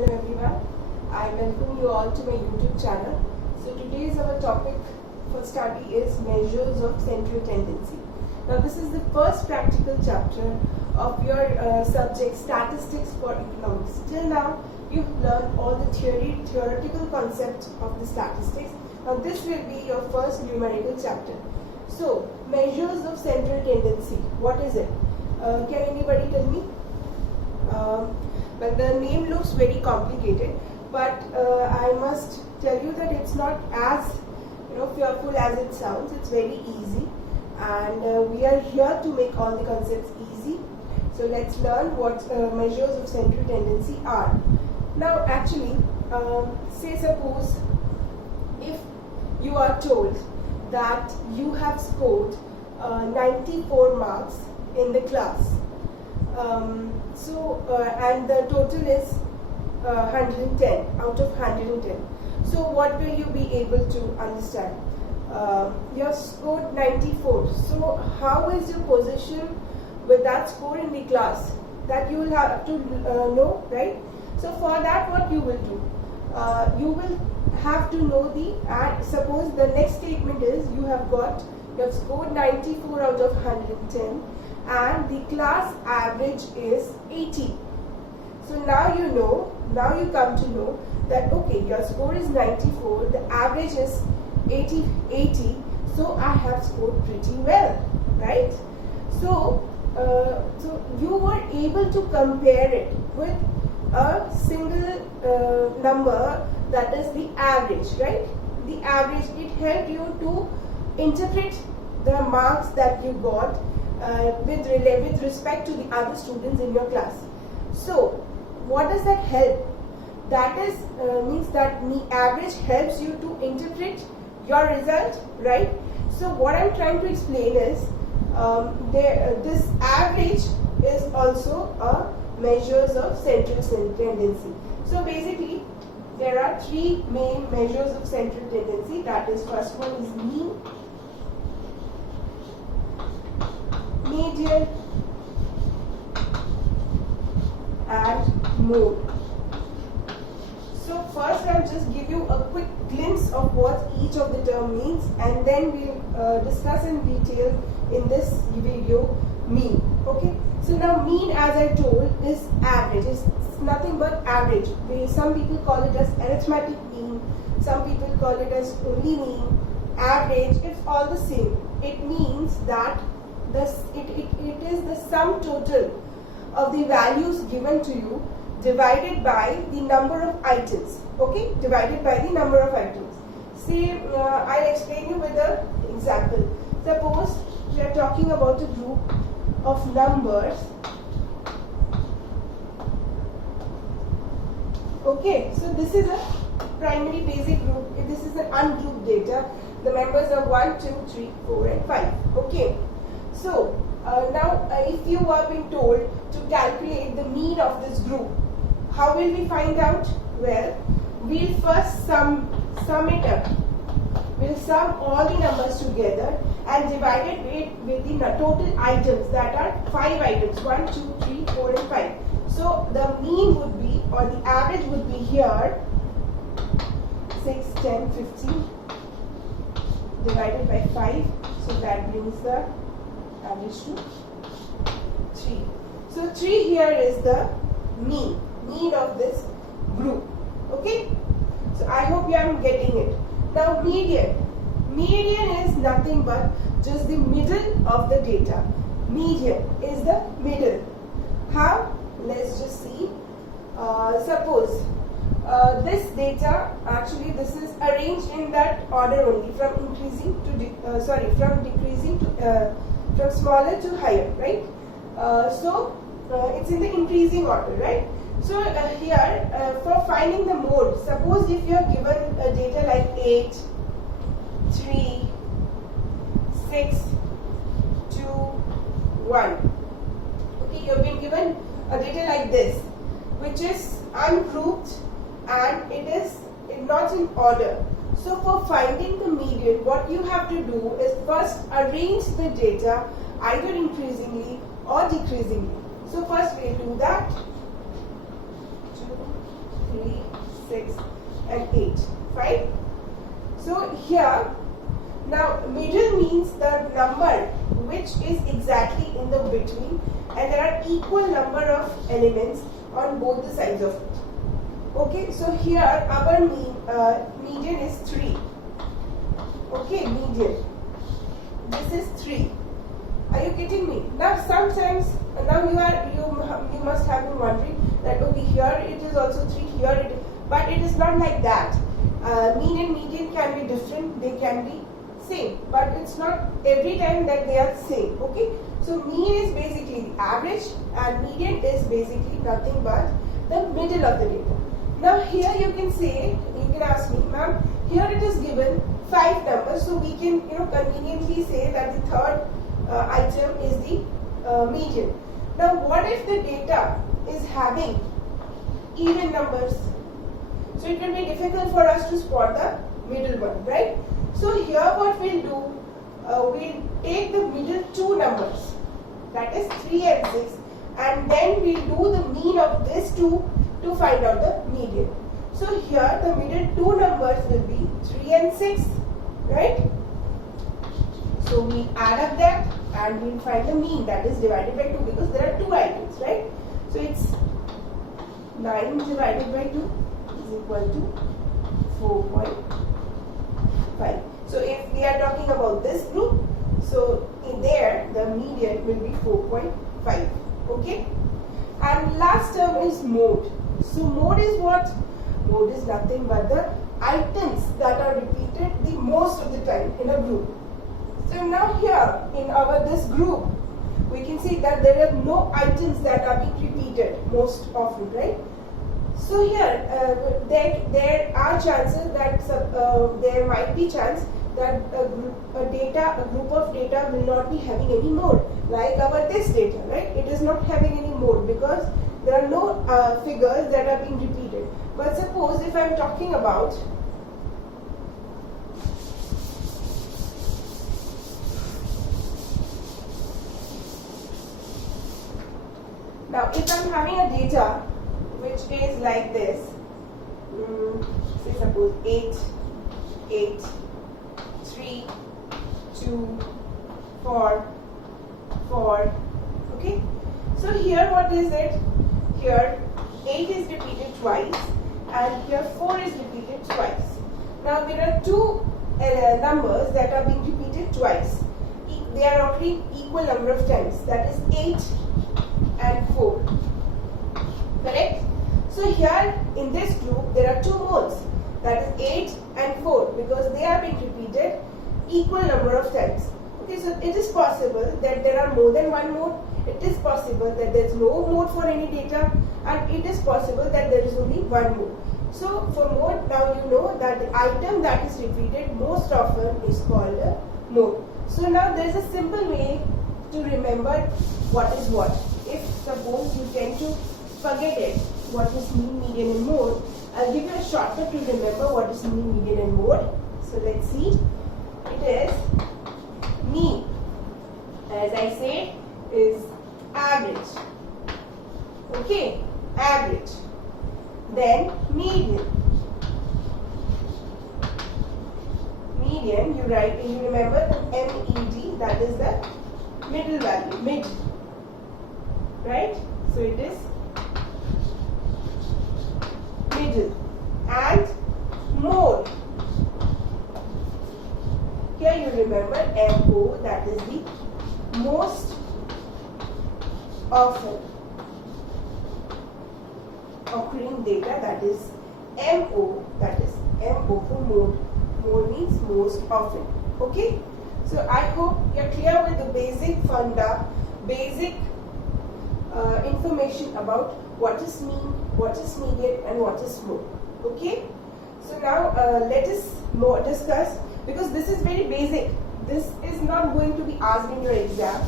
Hello everyone, I welcome you all to my YouTube channel. So today's our topic for study is measures of central tendency. Now this is the first practical chapter of your subject statistics for economics. Till now you've learned all the theoretical concepts of the statistics. Now this will be your first numerical chapter. So measures of central tendency, what is it? Can anybody tell me? But the name looks very complicated, but I must tell you that it's not as fearful as it sounds. It's very easy, and we are here to make all the concepts easy. So let's learn what measures of central tendency are. Now actually, say suppose if you are told that you have scored 94 marks in the class. And the total is 110 out of 110. So what will you be able to understand? You have scored 94. So how is your position with that score in the class? That you will have to know, right? So for that, what you will do? You will have to know suppose the next statement is you have scored 94 out of 110. And the class average is 80. So now you come to know that okay, your score is 94, the average is 80, so I have scored pretty well, right? So you were able to compare it with a single number, that is the average, right? The average, it helped you to interpret the marks that you got with respect to the other students in your class. So what does that help? That is means that the average helps you to interpret your result, right? So what I'm trying to explain is this average is also a measures of central tendency. So basically there are three main measures of central tendency. That is, first one is mean, median, and mode. So first I'll just give you a quick glimpse of what each of the term means, and then we'll discuss in detail in this video mean. Okay, so now mean, as I told, is average. It's nothing but average. Some people call it as arithmetic mean, some people call it as only mean, average. It's all the same. It means that it is the sum total of the values given to you divided by the number of items. Okay, divided by the number of items. See, I'll explain you with an example. Suppose we are talking about a group of numbers. Okay, so this is a primary basic group. This is an ungrouped data. The members are 1, 2, 3, 4, and 5. Okay. So now if you are being told to calculate the mean of this group, how will we find out? Well, we'll first sum it up. We'll sum all the numbers together and divide it with the total items, that are 5 items, 1, 2, 3, 4, and 5. So the mean would be, or the average would be here 6, 10, 15 divided by 5. So that brings the average to 3. So 3 here is the mean of this group. Okay, so I hope you are getting it. Now median is nothing but just the middle of the data. Median is the middle. How? Let's just see. Suppose this data, actually this is arranged in that order only, from from smaller to higher, right? It's in the increasing order, right? So here, for finding the mode, suppose if you are given a data like 8, 3, 6, 2, 1. Okay, you have been given a data like this, which is ungrouped and it is not in order. So for finding the median, what you have to do is first arrange the data either increasingly or decreasingly. So first we'll do that. 2, 3, 6 and 8. Fine. So here, now middle means the number which is exactly in the between, and there are equal number of elements on both the sides of it. Okay, so here our median is 3. Okay, median. This is 3. Are you getting me? Now sometimes, you must have been wondering that okay, here it is also 3, here it is, but it is not like that. Mean and median can be different, they can be same, but it's not every time that they are same. Okay, so mean is basically the average and median is basically nothing but the middle of the data. Now here you can ask me, ma'am, here it is given 5 numbers, so we can conveniently say that the third item is the median. Now what if the data is having even numbers? So it will be difficult for us to spot the middle one, right? So here what we'll do, we'll take the middle 2 numbers, that is 3 and 6, and then we'll do the mean of these 2 to find out the median. So here the middle 2 numbers will be 3 and 6, right? So we add up that and we'll find the mean, that is divided by 2, because there are 2 items, right? So it's 9 divided by 2 is equal to 4.5. So if we are talking about this group, so in there the median will be 4.5. Okay? And last term is mode. So mode is what? Mode is nothing but the items that are repeated the most of the time in a group. So now here in this group, we can see that there are no items that are being repeated most often, right? So here there are chances that there might be chance that a group of data will not be having any mode, like this data, right? It is not having any mode because there are no figures that are being repeated. But suppose if I am talking about now, if I am having a data which is like this, say suppose 8, 8, 3, 2, 4, 4, okay? So here what is it? Here 8 is repeated twice and here 4 is repeated twice. Now there are 2 numbers that are being repeated twice. They are already equal number of times, that is 8 and 4. Correct? So here in this group there are 2 modes, that is 8 and 4, because they are being repeated equal number of times. Okay, so it is possible that there are more than one mode, it is possible that there is no mode for any data, and it is possible that there is only one mode. So for mode, now you know that the item that is repeated most often is called a mode. So now there is a simple way to remember what is what. If suppose you tend to forget it, what is mean, median and mode, I'll give you a shortcut to remember what is mean, median and mode. So let's see. It is mean, as I say, is average. Okay, average. Then median. Median, you remember the MED, that is the middle value, mid. Right? So it is middle. And mode. Here you remember MO, that is the most often occurring data, that is MO, that is MO for mode. Mode means most often. Okay? So I hope you are clear with the basic funda, basic information about what is mean, what is median and what is mode. Okay? So now let us more discuss, because this is very basic. This is not going to be asked in your exam.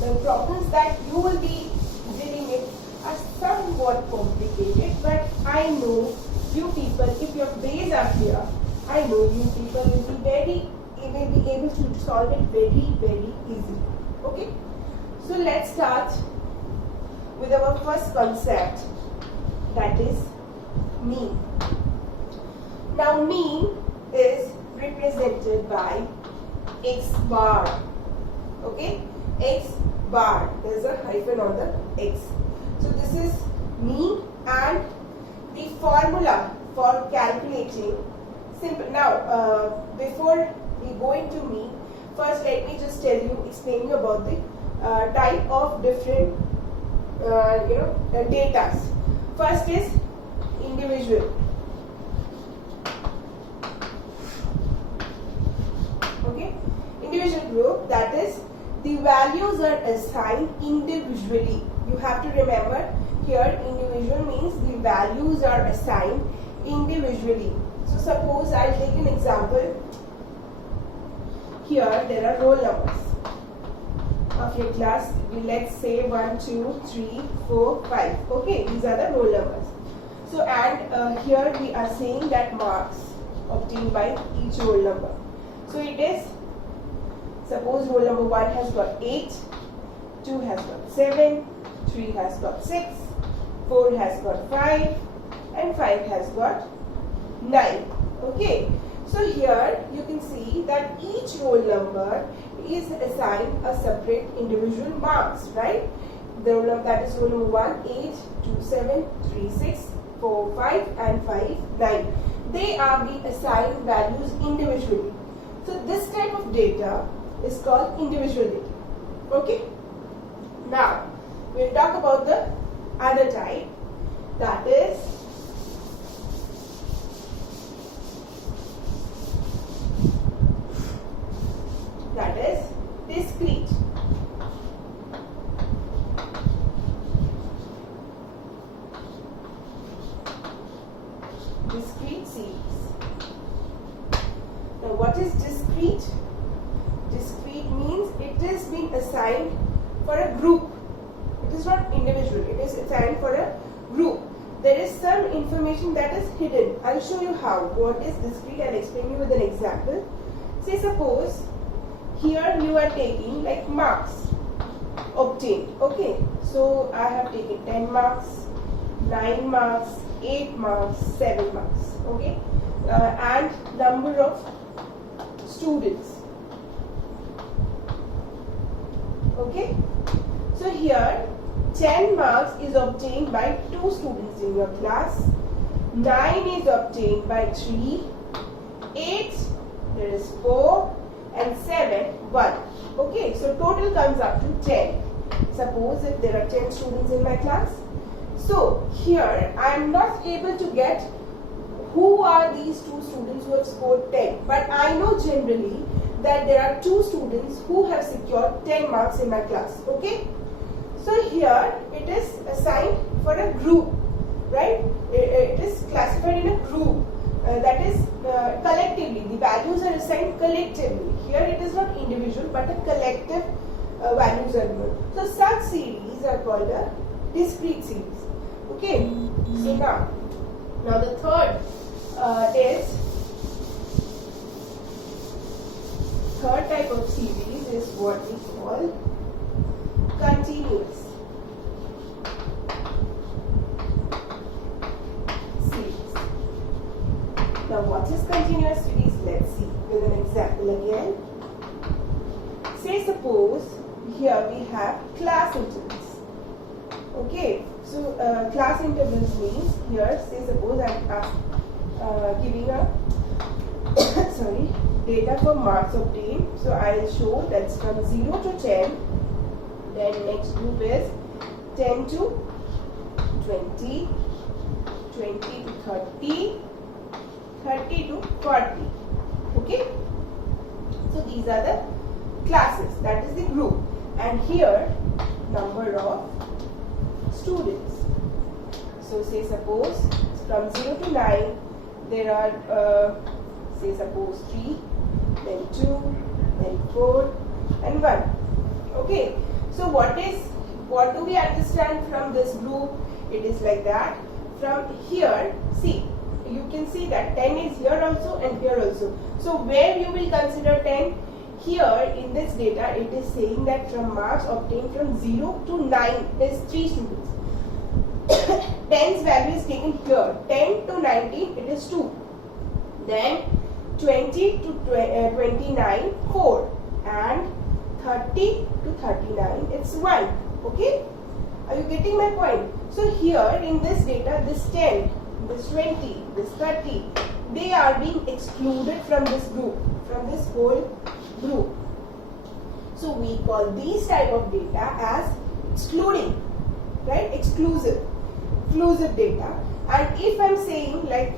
The problems that you will be dealing with are somewhat complicated, but I know you people, if your base are here, I know you people will be able to solve it very, very easily. Okay? So let's start with our first concept, that is mean. Now mean is represented by x bar. Okay, x bar. There's a hyphen on the x. So this is mean, and the formula for calculating simple. Now before we go into mean, first let me just explain you about the type of different datas. First is individual. Okay, individual group, that is the values are assigned individually. You have to remember here individual means the values are assigned individually. So suppose I'll take an example. Here there are roll numbers of your class. Let's say 1, 2, 3, 4, 5. Okay, these are the roll numbers. So and here we are saying that marks obtained by each roll number. So it is, suppose roll number 1 has got 8, 2 has got 7, 3 has got 6, 4 has got 5, and 5 has got 9. Okay, so here you can see that each roll number is assigned a separate individual marks, right? The roll number, that is roll number 1, 8, 2, 7, 3, 6, 4, 5, and 5, 9. They are the assigned values individually. So this type of data is called individual data. Okay. Now we'll talk about the other type, that is discrete. Discrete series. Now what is discrete? Discrete means it is being assigned for a group. It is not individual, it is assigned for a group. There is some information that is hidden. I'll show you how. What is discrete? I'll explain you with an example. Say suppose here you are taking like marks obtained. Okay, so I have taken 10 marks, 9 marks, 8 marks, 7 marks. Okay, and number of students. Okay, so here 10 marks is obtained by 2 students in your class, 9 is obtained by 3, 8 there is 4, and 7 1. Okay, so total comes up to 10. Suppose if there are 10 students in my class, so here I am not able to get who are these 2 students who have scored 10, but I know generally that there are 2 students who have secured 10 marks in my class. Okay, so here it is assigned for a group, right? It is classified in a group, that is collectively. The values are assigned collectively. Here it is not individual but a collective values are given. So such series are called a discrete series. Okay, so now the third type of series is what we call continuous series. Now what is continuous series? Let's see with an example again. Say suppose here we have class intervals. Okay, so class intervals means here say suppose I'm giving a data for marks obtained. So I'll show that's from 0 to 10. Then next group is 10 to 20, 20 to 30, 30 to 40. Okay, so these are the classes, that is the group, and here number of students. So say suppose from 0 to 9 there are say suppose 3, then 2, then 4 and 1. Okay, so what do we understand from this group? It is like that. From here, see, you can see that 10 is here also and here also. So where you will consider 10? Here in this data it is saying that from marks obtained from 0 to 9 there is 3 students. 10's value is taken here. 10 to 19, it is 2. Then 20 to 29, 4. And 30 to 39, it's 1. Okay? Are you getting my point? So here in this data, this 10, this 20, this 30, they are being excluded from this group, from this whole group. So we call these type of data as excluding, right? Exclusive data. And if I'm saying like